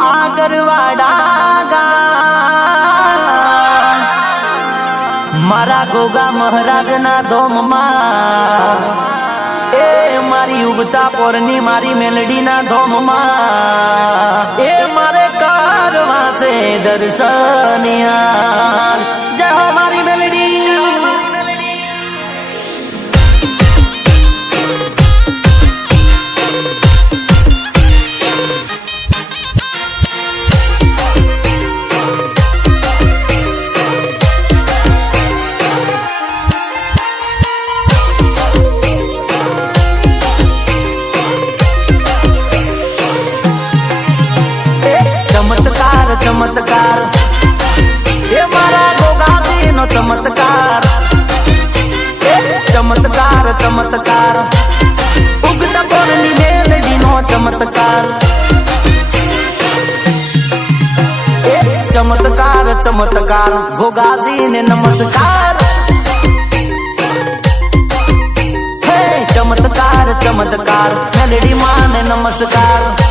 આગરવાડા મારા ગોગા મહારાજના ધોમમાં એ મારી ઉગતા પોરની મારી મેલડીના ધોમમાં એ મારે કરવા છે દર્શનિયા જય હો મારી મેલડી चमत्कार ये मारा गोगाजी नो चमत्कार चमत्कार चमत्कार उगता पोरनी मेलडी नो चमत्कार चमत्कार चमत्कार गोगाजी ने नमस्कार हे चमत्कार चमत्कार मेलडी मां ने नमस्कार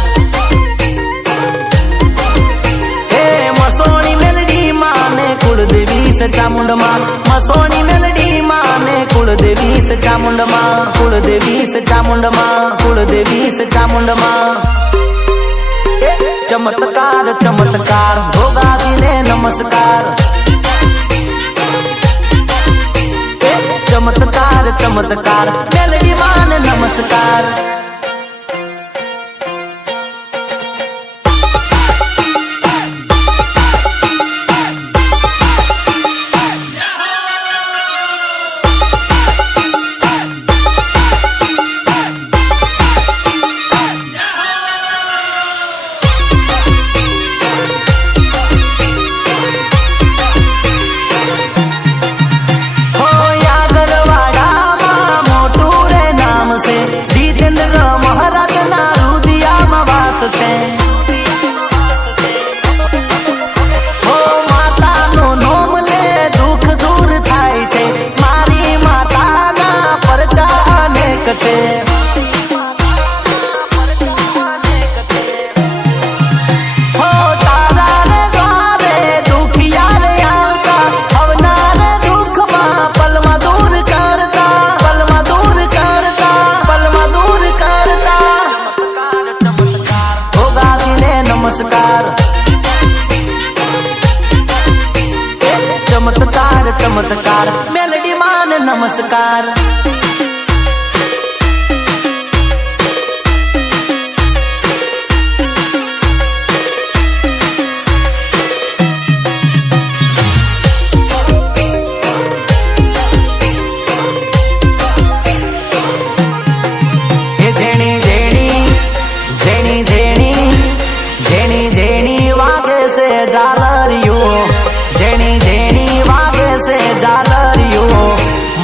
मसोनी मेलडी माने कुलदेवी से चामुंड मां मसोनी मेलडी माने कुलदेवी से चामुंड मां कुलदेवी से चामुंड मां कुलदेवी से चामुंड मां चमत्कार चमत्कार भोगाजी ने नमस्कार चमत्कार चमत्कार मेलडी माने नमस्कार चमत्कार चमत्कार मेलडी मान नमस्कार जेणी जेणी जेणी जेणी जेणी जेणी वागे से जालरियो जेणी जेणी वागे से जालरियो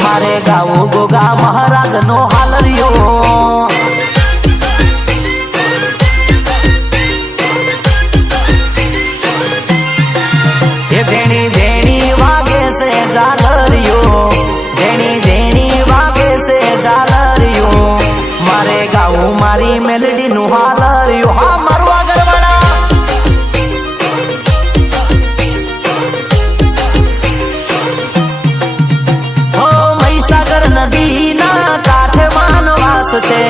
मारे गाँव गोगा महाराज नो हालरियो ये जेणी जेणी वागे से जालरियो जेणी जेणी वागे से जालरियो मारे गाँव मारी मेलडी नु हालरियो हा मारू આગરવાડા नदी ना काठे मानवास छे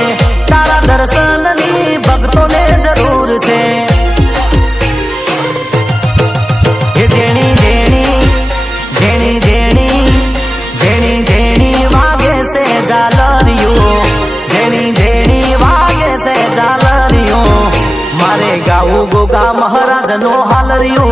तारा दर्शन नी भक्तों ने जरूर छे ये जेणी जेणी जेणी जेणी जेणी जेणी वागे से जालरियो जेणी जेणी वागे से जालरियो मारे गाँव गोगा महाराज नो हालरियो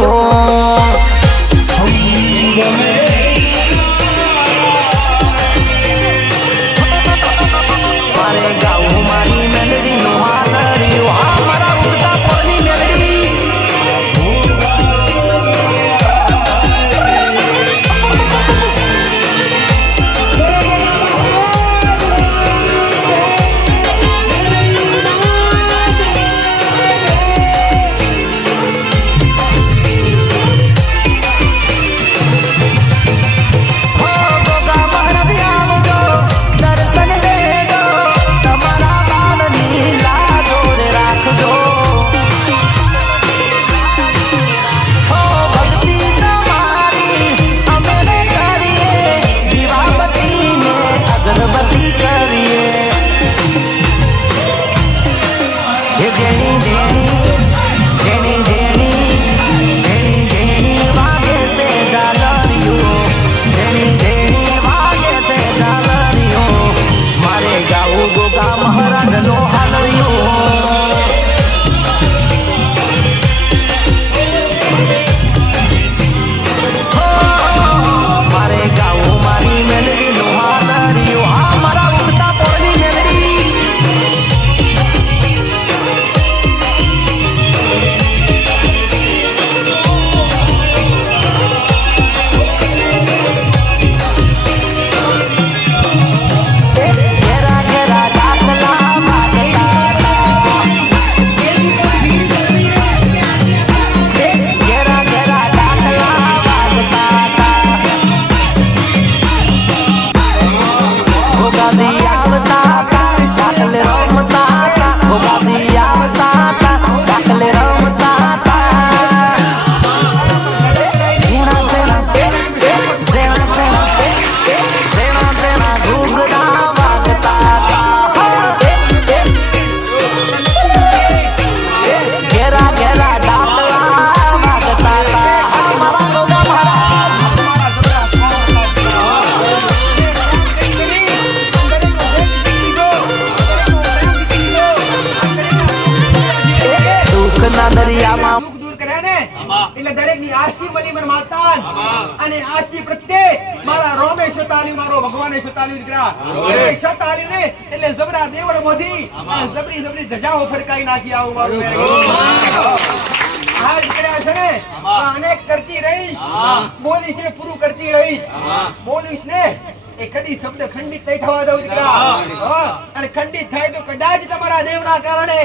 એટલે દરેકની આશી મળી મને માતા અને આશી પ્રત્યે મારા રોમે શતાલી મારો ભગવાને શતાલી દીકરા એ શતાલી ને એટલે જબરા દેવળ મોધી અને જબરી જબરી ધજાઓ ફરકાઈ નાખી આવું મારું આ દીકરા છે ને અનેક કરતી રહીશ બોલીશ ને પૂરું કરતી રહીશ બોલીશ ને એ કદી શબ્દ ખંડિત નહીં થવા દઉં દીકરા અને ખંડિત થાય તો કદાચ તમારા દેવના કારણે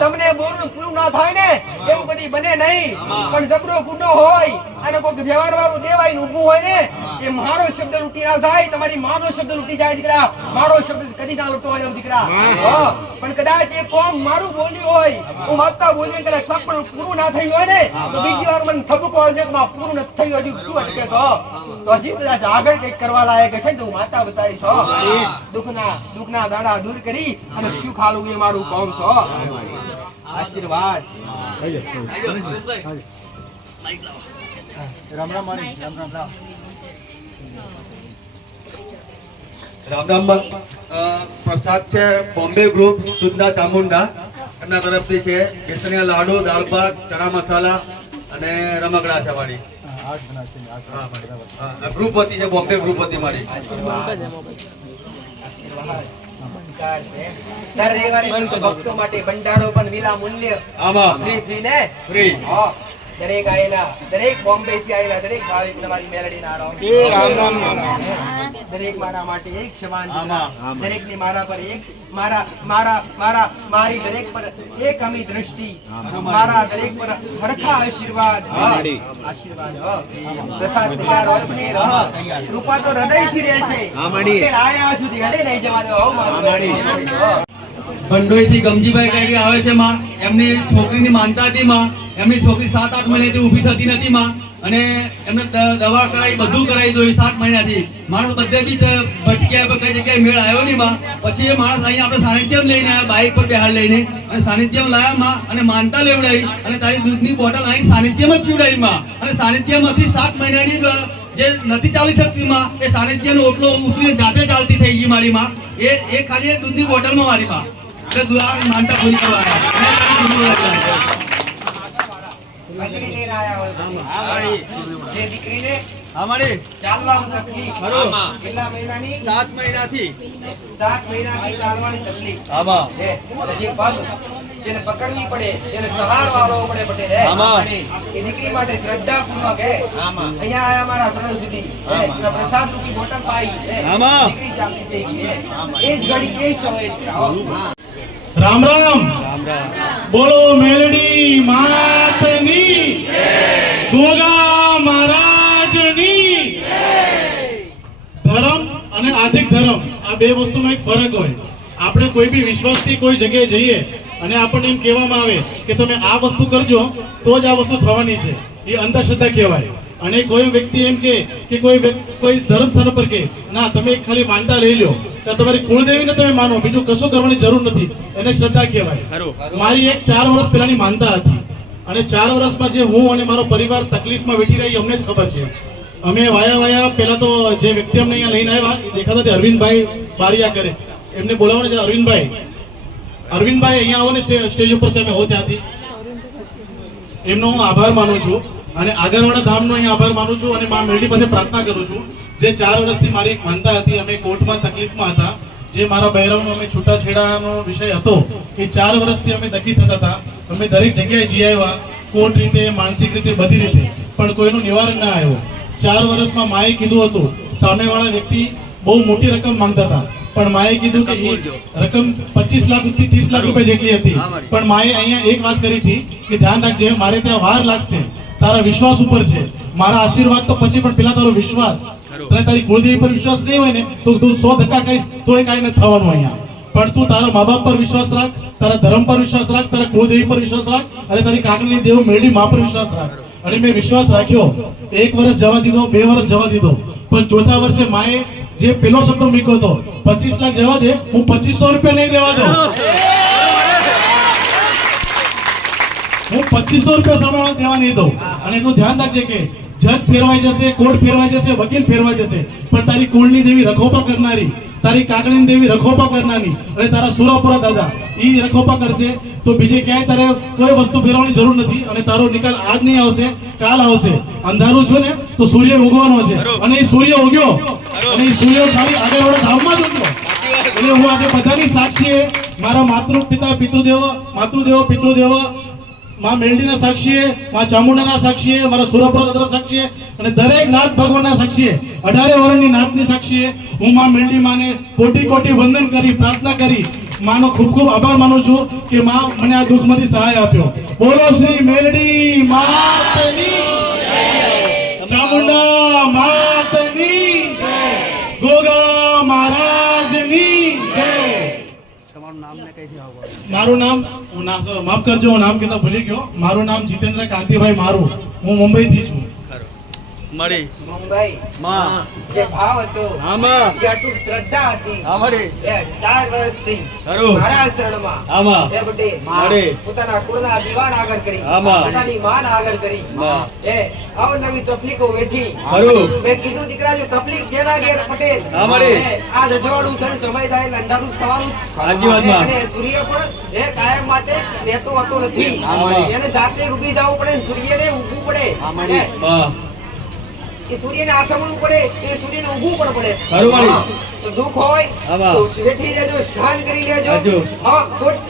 તમને બોલનું પૂરું ના થાય ને એવું કદી બને નહીં પણ જબરો ગુનો હોય અને કોઈ વ્યવહાર વાળું દેવાય ઊભું હોય ને એ મારો શબ્દ લૂંટી ના જાય તમારી માનો શબ્દ લૂંટી જાય દીકરા મારો શબ્દ કદી ના લૂંટવા દઉં દીકરા પણ કદાચ એ કોમ મારું બોલ્યું હોય હું માતા બોલ્યું કદાચ સપનું પૂરું ના થયું હોય ને તો બીજી વાર મને ઠપકો આવશે કે માં પૂરું નથી થયું હજુ શું અટકે તો હજી કદાચ આગળ કંઈક કરવા લાયક છે ને તો માતા બતાવીશ દુઃખના દાડા દૂર કરી અને શું ખાલું એ મારું કામ છો આશીર્વાદ રામ રામ પ્રસાદ છે બોમ્બે ગ્રુપ સુંદા ચામુંડા એમના તરફથી છે બેસણીયા લાડુ દાળ ભાત ચણા મસાલા અને રમકડા છે મારી ગ્રુપ હતી છે બોમ્બે ગ્રુપ હતી મારી દર રવિવારે ભક્તો માટે ભંડારો પણ વિના મૂલ્ય ફ્રી ને ફ્રી દરેક આયેલા દરેક બોમ્બે થી આયેલા દરેક ભાવિક તમારી મેલડી ના રામ દરેક મારા માટે એક સમાન દરેક ની મારા પર એક મારી દરેક પર એક અમી દ્રષ્ટિ મારા દરેક પર હરખા આશીર્વાદ પ્રસાદ તૈયાર હોય બને રહો કૃપા તો હૃદય થી રહે છે આયા સુધી હડે નહીં જવા દો ભંડોઈ થી ગમજીભાઈ કઈ આવે છે માં એમની છોકરીની માનતા હતી માં એમની છોકરી 7-8 મહિનાથી ઊભી થતી નથી માં અને એમને દવા કરાવી બધું કરાવી દો 7 મહિનાથી માણસ બધે બી ભટક્યા કઈ જગ્યાએ મેળ આવ્યો નહીં માં પછી એ માણસ અહીંયા આપણે સાનિધ્યમ લઈને આવ્યા બાઇક પર બેહાડ લઈને અને સાનિધ્યમ લાયા માં અને માનતા લેવડાવી અને તારી દૂધની બોટલ અહીં સાનિધ્યમ જ પીવડાવી માં અને સાનિધ્યમાંથી 7 મહિનાની જે નથી ચાલી શકતી માં એ સાનિધ્યનો ઓટલો ઉતરીને જાતે ચાલતી થઈ ગઈ મારી માં એ ખાલી દૂધની બોટલમાં મારી માં એટલે દુઆ માનતા પૂરી કરવાના પકડવી પડે એને સહારો આપવો પડે પટેલ એ દીકરી માટે શ્રદ્ધા પૂર્વક અહીંયા આયા મારા સરળ સુધી પ્રસાદ રૂપી બોટલ પાઈ દીકરી ચાલતી થઈ ગઈ એ જ ઘડી એ સમય રામ રામ બોલો મેલડી માતની ગોગા મહારાજની ધર્મ અને આર્થિક ધર્મ આ બે વસ્તુમાં એક ફરક હોય આપણે કોઈ બી વિશ્વાસથી કોઈ જગ્યાએ જઈએ અને આપણને એમ કહેવામાં આવે કે તમે આ વસ્તુ કરજો તો જ આ વસ્તુ થવાની છે એ અંધશ્રદ્ધા કહેવાય અને કોઈ વ્યક્તિ એમ કે કોઈ ધર્મ સ્થાન પર કે ના તમે ખાલી માનતા લઈ લો તમારી કુળદેવીને તમે માનો બીજું કશું કરવાની જરૂર નથી એને શ્રદ્ધા કહેવાય મારી એક 4 વર્ષ પહેલાની માનતા હતી અને 4 વર્ષમાં જે હું અને મારો પરિવાર તકલીફમાં વેઠી રહી અમને જ ખબર છે અમે વાયા પહેલા તો જે વ્યક્તિ અમને અહીંયા લઈને આવ્યા દેખાતા હતા અરવિંદભાઈ બારિયા કરે એમને બોલાવવાના છે અરવિંદભાઈ અહીંયા આવો ને સ્ટેજ ઉપર તમે હો ત્યાંથી એમનો હું આભાર માનું છું અને આગળવાળા ધામનો અહીંયા આભાર માનું છું અને મા મેરડી પાસે પ્રાર્થના કરું છું જે 4 વર્ષથી મારી એક માનતા હતી અમે કોર્ટમાં તકલીફમાં હતા જે મારા બહેરાનો અમે છૂટાછેડાનો વિષય હતો એ 4 વર્ષથી અમે દખી થતા હતા અમે દરેક જગ્યાએ જઈ આવ્યા કોર્ટ રીતે માનસિક રીતે બધી રીતે પણ કોઈનું નિવારણ ના આવ્યું 4 વર્ષમાં માએ કીધું હતું સામેવાળા વ્યક્તિ બહુ મોટી રકમ માંગતા હતા પણ માએ કીધું કે રકમ 25 લાખથી 30 લાખ રૂપિયા જેટલી હતી પણ માએ અહીંયા એક વાત કરી હતી કે ધ્યાન રાખજે મારે ત્યાં વાર લાગશે તારા વિશ્વાસ ઉપર છે મારા આશીર્વાદ તો પછી પણ પેલા તારો વિશ્વાસ તને તારી કુળદેવી પર વિશ્વાસ નહીં હોય ને તો તું 100% કહીશ તોય કાંઈ નથી થવાનું અહીંયા પણ તું તારા મા બાપ પર વિશ્વાસ રાખ તારા ધર્મ પર વિશ્વાસ રાખ તારા કુળદેવી પર વિશ્વાસ રાખ અને તારી કાકની દેવ મેરડી મા પર વિશ્વાસ રાખ અને મેં વિશ્વાસ રાખ્યો 1 વર્ષ જવા દીધો 2 વર્ષ જવા દીધો પણ ચોથા વર્ષે માએ જે પેલો શબ્દ મૂક્યો હતો 25 લાખ જવા દે હું 2500 રૂપિયા નહીં દેવા દઉં હું 2500 રૂપિયા સામેવાળા દેવા નહીં દઉં અને એટલું ધ્યાન રાખજે કે જજ ફેરવાઈ જશે કોર્ટ ફેરવાઈ જશે વકીલ ફેરવાઈ જશે પણ તારી કુળની દેવી રખોપા કરનારી તારી કાકણીની દેવી રખોપા કરનારી અને તારા સુરાપુરા દાદા ઈ રખોપા કરશે તો બીજે ક્યાંય તારે કોઈ વસ્તુ ફેરવવાની જરૂર નથી અને તારો નિકાલ આજ નહીં આવશે, કાલ આવશે. અંધારું છે ને તો સૂર્ય ઉગવાનો છે અને એ સૂર્ય ઉગ્યો અને એ સૂર્ય ખાલી આગળ વડે ધામમાં જ ઉગ્યો. એટલે હું આજે બધાની સાક્ષીએ મારા માતૃદેવો પિતૃદેવ માં મેલડીના સાક્ષીએ, માં ચામુંડાના સાક્ષીએ, મારા સુરપુરા સાક્ષીએ અને દરેક નાથ ભગવાનના સાક્ષીએ, 18 વર્ષની નાથની સાક્ષીએ હું માં મેલડી માને કોટી કોટી વંદન કરી, પ્રાર્થના કરી, માનો ખૂબ ખૂબ આભાર માનું છું કે માં મને આ દુઃખમાંથી સહાય આપ્યો. બોલો શ્રી મેલડી માતની જય, ચામુંડા માતની જય, ગોગા મહારાજની જય. મારું નામ માફ કરજો, હું નામ કહેતા ભૂલી ગયો. મારું નામ જીતેન્દ્ર કાંતિભાઈ મારું. હું મુંબઈથી છું. મળી મુંબઈ માં જે ભાવ હતો, આમાં જે અટૂટ શ્રદ્ધા હતી, મળી એ 4 વર્ષથી ખરું. મારા શરણમાં આમાં એ બટે મળી પોતાના કુળના દીવાન આગળ કરી, આમાં. પોતાની માન આગળ કરી, માં. એ અવનવી તકલીફો વેઠી. ખરું. મેં કીધું દીકરા જો તકલીફ જેના ઘેર પટેલ, આમળી. આ રજવાડું છે ને સમય થાય એટલે અંધારું જ થવાનું જ. સાચી વાત માં. અને સૂર્ય પણ એ કાયમ માટે રહેતો હોતો નથી. આમળી. એને જાતે ઉગી જવું પડે, સૂર્યને ઊગવું પડે. એ સૂર્યને આથમવું પડે, એ સૂર્યને ઊભું પણ પડે. ખરું મળી. તો દુઃખ હોય આમાં. તો બેઠી રહેજો, સહન કરી લેજો. હાચું. હા,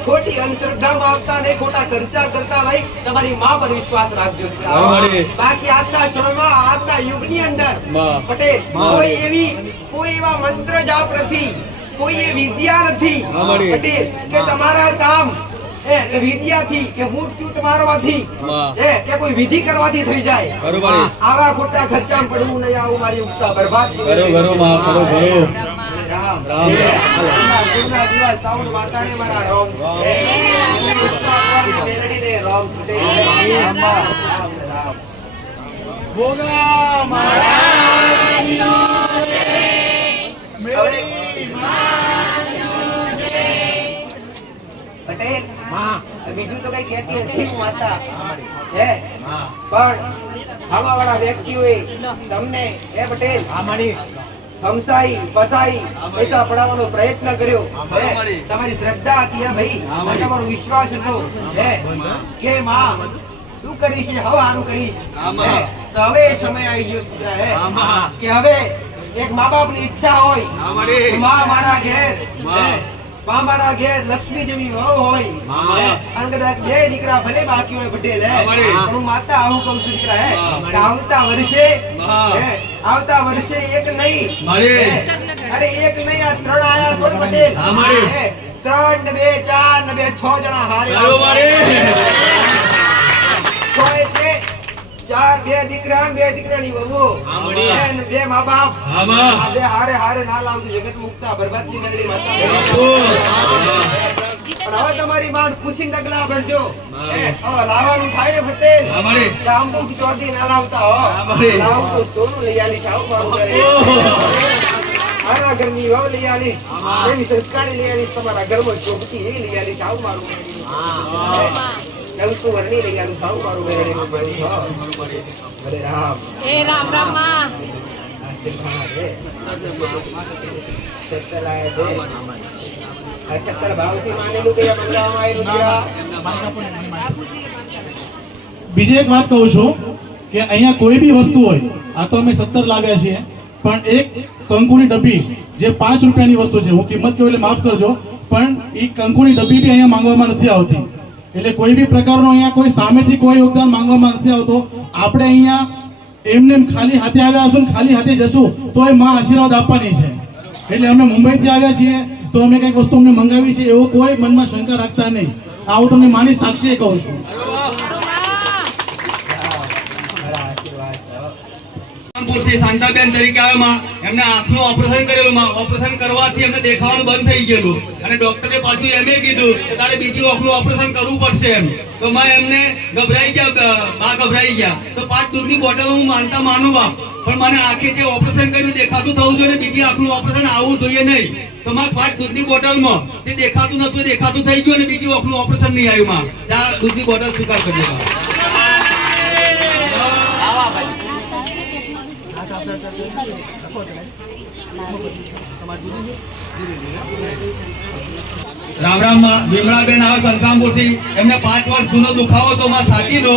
ખોટી અંધશ્રદ્ધામાં આવતા નહીં, ખોટા ખર્ચા કરતા નહીં. તમારી માં પર વિશ્વાસ રાખજો. ખરું મળી. બાકી આજના સમયમાં, આજના યુગની અંદર માં. પટેલ માં. કોઈ એવા મંત્ર જાપ નથી, કોઈ એ વિદ્યા નથી હા, મળી. પટેલ કે તમારા કામ કે વિદ્યાથી કે મૂર્તિ ઉતારવાથી માં. કે કોઈ વિધિ કરવાથી થઈ જાય. ખરું મળી. આવા ખોટા ખર્ચામાં પડવું નહીં. આવું મારી ઉગતા બરબાદ ખરું માં, ખરું રામ રામ. ગુરુના દિવસ સાઉન્ડ માતાને મારા રામ મેલડીને રામ રામ. ગોગા મહારાજનો જય, મેલડી પટેલ બીજું તો કઈ કહેતી નથી હું માતા હે, પણ આવાવાળા વ્યક્તિઓએ તમને હે પટેલ હમસાઈ પસાઈ પૈસા પડાવવાનો પ્રયત્ન કર્યો. હે, તમારી શ્રદ્ધા હતી હે ભાઈ, અને તમારો વિશ્વાસ હતો હે કે માં તું કરીશ ને હવે આનું કરીશ. હે, તો હવે એ સમય આવી ગયો છે હે કે હવે એક મા બાપની ઈચ્છા હોય કે માં મારા ઘેર હે, માં મારા ઘેર લક્ષ્મી જેવી વહુ હોય. અને કદાચ બે દીકરા ભલે બાકી હોય પટેલ હે, પણ હું માતા આવું કહું છું દીકરા હે કે આવતા વર્ષે એક નહીં મળી. હે, અરે એક નહીં આ 3 આયા છો ને પટેલ હે, 3 ને 2 4 ને 2 6 જણા હારે ખરું મળી. તો એટલે 4 2 દીકરા ને 2 દીકરાની વહુ અને 2 મા બાપ આમાં. આ બે હારે હારે ના લાવતું જગત મુક્તા બરબાદની મેળવી માતા. પણ હવે તમારી માં પૂછીને ડગલા ભરજો. હે, હવે લાવવાનું થાય ને પટેલ મળી. રામબુક ચોથી ના લાવતા હો. મળી. લાવું તો સોનું લઈ આલી જાવ મારું ઘરે. આના ઘરની વહુ લઈ આલી, એવી સંસ્કારી લઈ આલી, તમારા ઘરમાં ચોખતી એવી લઈ આલી જાવ મારું ઘરે. નવતું વરણી લઈ આલું જાવ મારું ઘરે. હરે રામ. એ રામ રામ માં. બીજી એક વાત કહું છું કે અહીંયા કોઈ બી વસ્તુ હોય, આ તો અમે 17 લાવ્યા છીએ, પણ એક કંકુની ડબ્બી જે 5 રૂપિયાની વસ્તુ છે, હું કિંમત કહું એટલે માફ કરજો, પણ એ કંકુની ડબ્બી બી અહીંયા માંગવામાં નથી આવતી. એટલે કોઈ બી પ્રકારનો અહીંયા કોઈ સામેથી કોઈ યોગદાન માંગવામાં નથી આવતો. આપણે અહીંયા એમને ખાલી હાથે આવ્યા હશું ને ખાલી હાથે જશું તો એ માં આશીર્વાદ આપવાની છે. એટલે અમે મુંબઈથી આવ્યા છીએ તો અમે કંઈક વસ્તુ અમને મંગાવી છે એવો કોઈ મનમાં શંકા રાખતા નહીં. આ હું તમને માની સાક્ષીએ કહું છું. રામપુરથી શાંતાબેન તરીકે આવ્યા માં, એમને આંખનું ઓપરેશન કરેલું માં. ઓપરેશન કરવાથી એમને દેખાવાનું બંધ થઈ ગયેલું અને ડોક્ટરે પાછું એમ કીધું કે તારે બીજું આંખનું ઓપરેશન કરવું પડશે એમ. તો માં એમને ગભરાઈ ગયા, બા ગભરાઈ ગયા. તો 5 દૂધની બોટલ હું માનું બાપ, પણ મને આંખે જે ઓપરેશન કર્યું દેખાતું થવું જોઈએ, બીજી આંખનું ઓપરેશન આવવું જોઈએ નહીં. તો માં 5 દૂધની બોટલમાં તે દેખાતું નતું, દેખાતું થઈ ગયું અને બીજું આંખનું ઓપરેશન નહીં આવ્યું માં. આ દૂધની બોટલ સ્વીકાર કરજો. રામ રામ માં વિમળાબેન આવે સંતરામપુરથી. એમને 5 વર્ષ જૂનો દુખાવો તો માં છાતીનો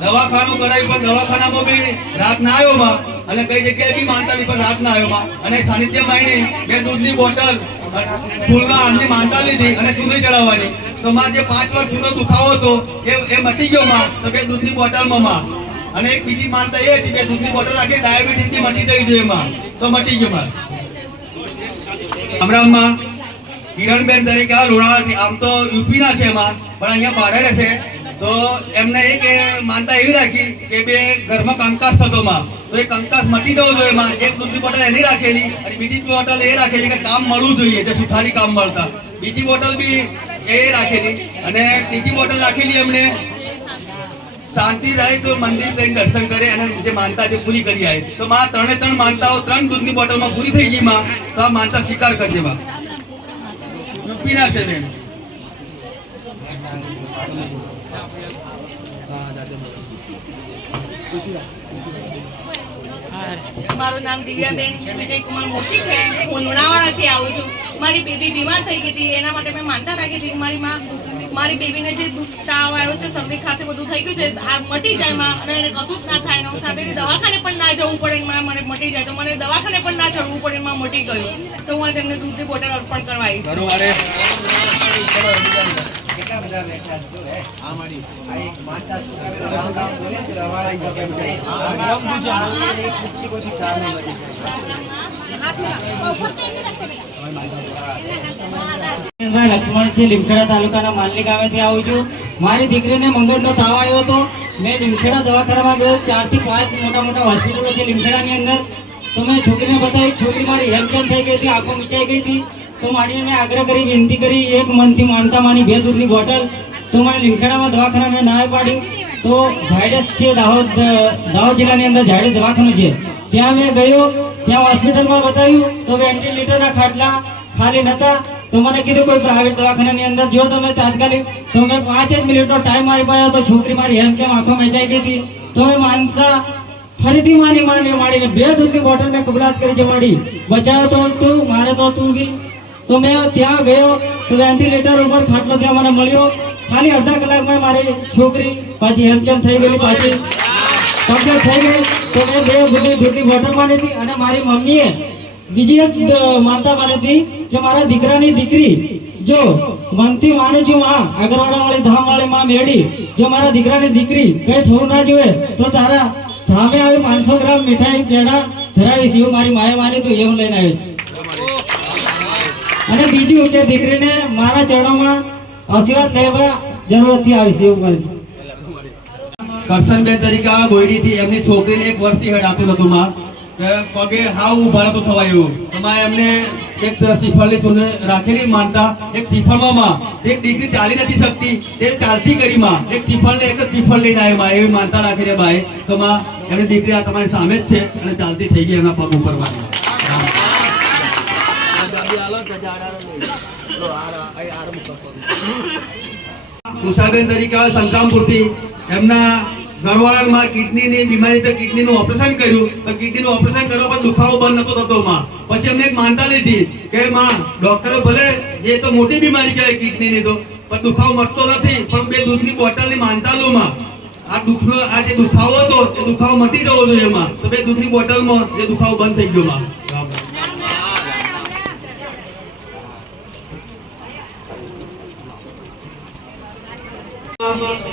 દવાખાનું કરાવ્યું પણ દવાખાનામાં બી રાત ના આવ્યો માં, અને કઈ જગ્યાએ બી માનતા નહીં પણ રાત ના આવ્યો માં. અને સાનિધ્યમાં આવીને 2 દૂધની બોટલ ફૂલના આમની માનતા લીધી અને ચૂંદડી ચડાવવાની. તો માં જે 5 વર્ષ જૂનો દુખાવો હતો એ મટી ગયો માં. તો 2 દૂધની બોટલમાં માં. અને એક બીજી માનતા એ હતી કે દૂધની બોટલ રાખી ડાયાબિટીસ ની મટી જવી જોઈએ માં. તો મટી ગયો માં. અમરામમાં કિરણબેન તરીકે આ લુણાવાડાથી, આમ તો યુપી ના છે એમાં, પણ અહીંયા ભાડે રહે છે. તો એમને એક માનતા એવી રાખી કે બે ઘરમાં કંકાસ થતો માં, તો એ કંકાસ મટી જવો જોઈએ માં. એક દૂધની બોટલ એની રાખેલી અને બીજી બોટલ એ રાખેલી કે કામ મળવું જોઈએ, જે સુથારી કામ મળતા. બીજી બોટલ બી એ રાખેલી અને ત્રીજી બોટલ રાખેલી એમને શાંતિ થાય તો મંદિર જઈને દર્શન કરે અને જે માનતા જે પૂરી કરી આવે. તો માં 3 માનતાઓ 3 દૂધની બોટલમાં પૂરી થઈ ગઈ માં. તો આ માનતા સ્વીકાર કરજે માં. યુપી ના છે બેન. મારું નામ દિવ્યાબેન વિજયકુમાર મોટી છે. હું લુણાવાડાથી આવું છું. મારી બેબી બીમાર થઈ ગઈ હતી, એના માટે મેં માનતા રાખી હતી. મારી બેબીને જે તાવ આવ્યો છે, શરદી ખાંસી બધું થઈ ગયું છે, આ મટી જાય માં, અને એને કશું જ ના થાય. હું સાથેથી દવાખાને પણ ના જવું પડે માં, મને મટી જાય. તો મને દવાખાને પણ ના ચડવું પડે માં, મટી ગયું. તો હું તેમને દૂધની બોટલ અર્પણ કરવા આવી છું. કેટલા બધા બેઠા છો હે આ માડી આ એક માતા રામ રામ બોલે છે રવાડા કેમ છે આ નામ પૂછો એક મુક્તિ બધી ચાલે બધી લક્ષ્મણ છે, લીમખેડા તાલુકાના માનલી ગામેથી આવું છું. મારી દીકરીને મગજનો તાવ આવ્યો હતો. મેં લીમખેડા દવાખાનામાં ગયો. 4 થી 5 મોટા હોસ્પિટલો છે લીમખેડાની અંદર. તો મેં છોકરીને બતાવી. છોકરી મારી હેમખેમ થઈ ગઈ હતી, આંખો મીચાઈ ગઈ હતી. તો મારીને મેં આગ્રહ કરી, વિનંતી કરી, 1 મનથી માનતા માની 2 દૂધની બોટલ. તો મને લીમખેડામાં દવાખાનાને ના પાડ્યું. તો ઝાયડસ છે, દાહોદ જિલ્લાની અંદર ઝાયડસ દવાખાનું છે, ત્યાં મેં ગયો. ત્યાં હોસ્પિટલમાં બતાવ્યું તો વેન્ટિલેટરના ખાટલા ખાલી નહોતા. તો મને કીધું કોઈ પ્રાઇવેટ દવાખાનાની અંદર જો તમે તાત્કાલિક. તો મેં 5 જ મિનિટનો ટાઈમ મારી પાસે હતો. છોકરી મારી હેમખેમ આંખો મેચાઈ ગઈ હતી. તો મેં માનતા ફરીથી માનીને 2 દૂધની બોટલ મેં કબૂલાત કરી છે. માડી બચાવ્યો તો તું, મારે તો તું ગઈ. તો મેં ત્યાં ગયો તો વેન્ટિલેટર ઉપર ખાટલો ત્યાં મને મળ્યો. ખાલી અડધા કલાકમાં મારી છોકરી પાછી હેમખેમ થઈ ગઈ, પાછી કમ્પ્લીટ થઈ ગઈ. તો મેં 2 દૂધની બોટલ માની હતી. અને મારી મમ્મીએ બીજી એક માનતા માની હતી કે મારા દીકરાની દીકરી જો મનથી માનું છું માં, આગરવાડાવાળી ધામવાળી માં મેળી, જો મારા દીકરાની દીકરી કઈ થવું ના જોઈએ તો તારા ધામે આવી 500 ગ્રામ મીઠાઈ પેડા ધરાવીશ, એવું મારી માએ માન્યું હતું. એવું લઈને આવ્યો. અને બીજું કે દીકરીને મારા ચરણોમાં આશીર્વાદ લેવા જરૂરથી આવીશ, એવું મને. કરશનબેન તરીકે આ બોયડીથી એમની છોકરીને 1 વર્ષથી હેડ આપેલું હતું માં, કે પગે હાવ ઊભા નતું થવાયું. તો માં એમને એક શ્રીફળની ચૂંદડી રાખેલી માનતા. એક શ્રીફળમાં માં એક દીકરી ચાલી નથી શકતી, તે ચાલતી કરી માં. એક શ્રીફળ લઈને આવ્યો માં, એવી માનતા રાખીને બાય. તો માં એમની દીકરી આ તમારી સામે જ છે અને ચાલતી થઈ ગઈ એમના પગ ઉપરવાની. તુષારબેન તરીકે સંતરામપુરથી એમના ઘરવાળામાં કિડનીની બીમારી, તો કિડનીનું ઓપરેશન કર્યું. તો કિડનીનું ઓપરેશન કરવા પણ દુખાવો બંધ નતો થતો માં. પછી એમને એક માનતા લીધી કે માં ડોક્ટરો ભલે એ તો મોટી બીમારી કહેવાય કિડનીની, તો પણ દુખાવો મટતો નથી, પણ 2 દૂધની બોટલની માનતા લો માં. આ જે દુખાવો હતો એ દુખાવો મટી જવો જોઈએ માં. તો 2 દૂધની બોટલમાં જે દુખાવો બંધ થઈ ગયો માં.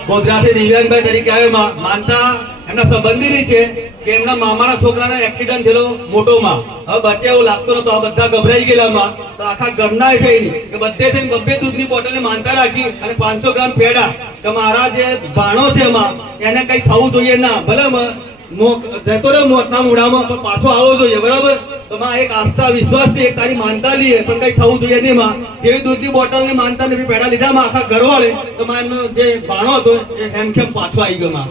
ગોધરાથી દિવ્યાંગભાઈ તરીકે આવ્યો માનતા એમના સંબંધીની છે કે એમના મામાના છોકરાનો એક્સિડન્ટ થયેલો મોટોમાં. હવે બચ્ચે એવું લાગતો નતો, બધા ગભરાઈ ગયેલામાં. તો આખા ઘરના થઈને કે બધે થઈને 2 દૂધની બોટલની માનતા રાખી અને 500 ગ્રામ પેડા કે મારા જે ભાણો છે એમાં એને કઈ થવું જોઈએ ના, ભલે જતો રહ્યો મોતના મૂળામાં પણ પાછો આવવો જોઈએ, બરાબર. તો માં એક આસ્થા વિશ્વાસથી એક તારી માનતા લઈએ પણ કઈ થવું જોઈએ નહીં માં. જેવી દૂધની બોટલની માનતા ને પેડા લીધા માં આખા ઘરવાળે, તો માં એમનો જે ભાણો હતો એ હેમખેમ પાછો આવી ગયો માં.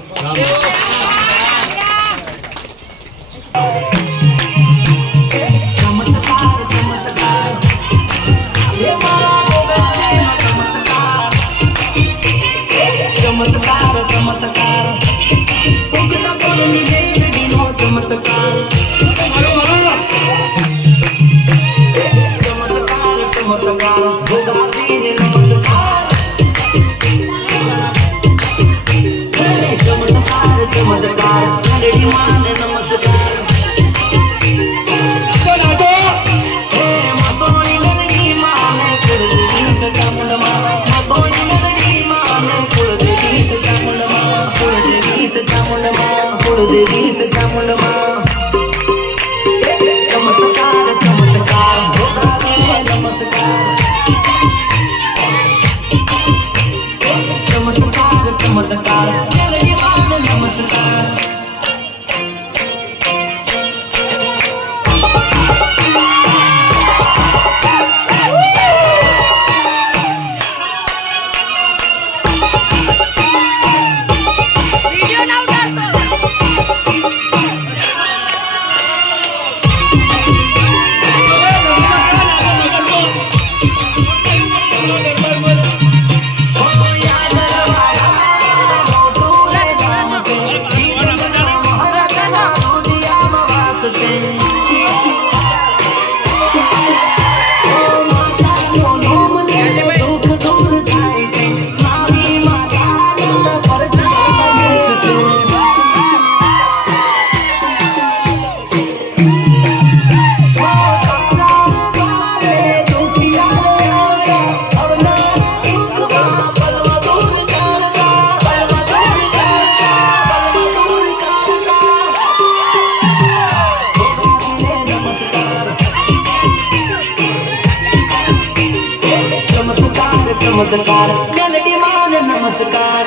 માને નમસ્કાર હે મસોણી મેલડી માને કુળદેવી સચામુંડમાં મસોણી મેલડી માને કુળદેવી સચામુંડમાં કુળદેવી સચામુંડમાં કુળદેવી સચામુંડમાં ચમત્કાર ચમત્કાર ભોગાને નમસ્કાર ચમત્કાર ચમત્કાર મેલડી માને નમસ્કાર વિડિયો ના ઉતારશો. ચમત્કાર મેલડી માને નમસ્કાર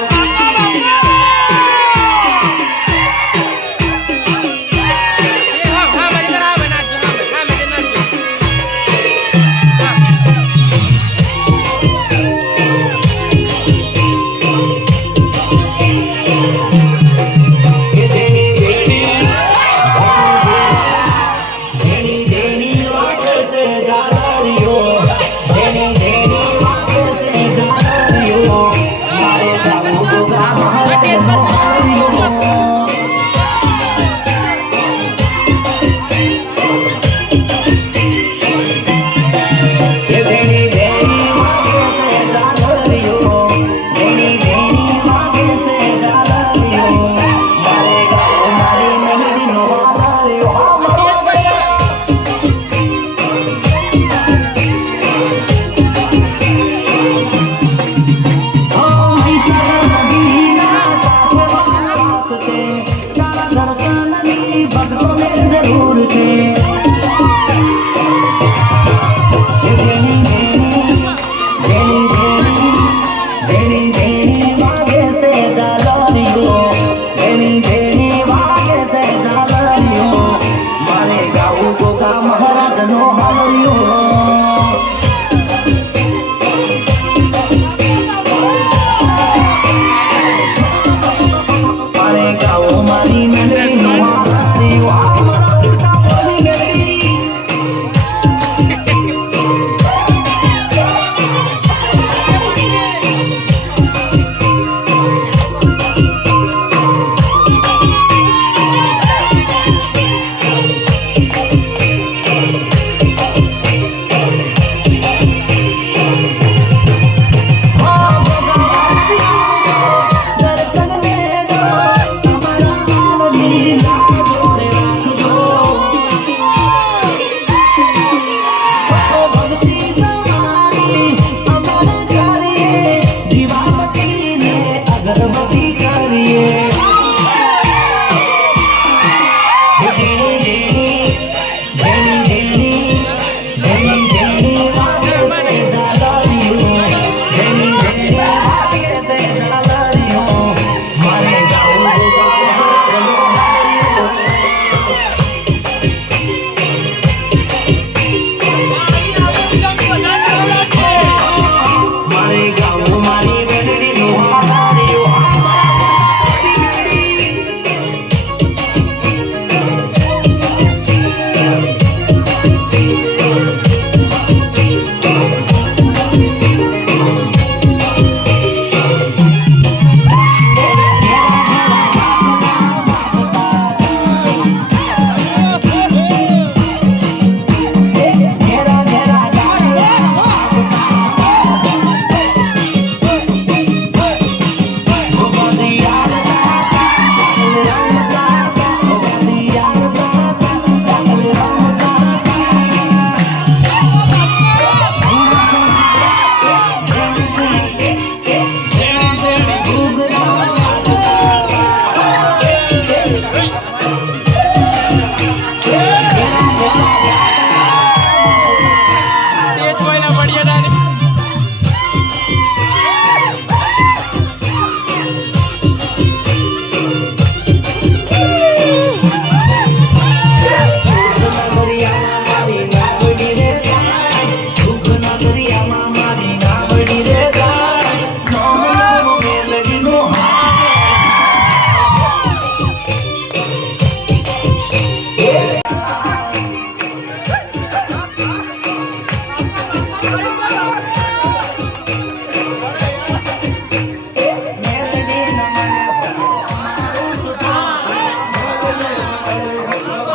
મારી મેલડી નો હારી હર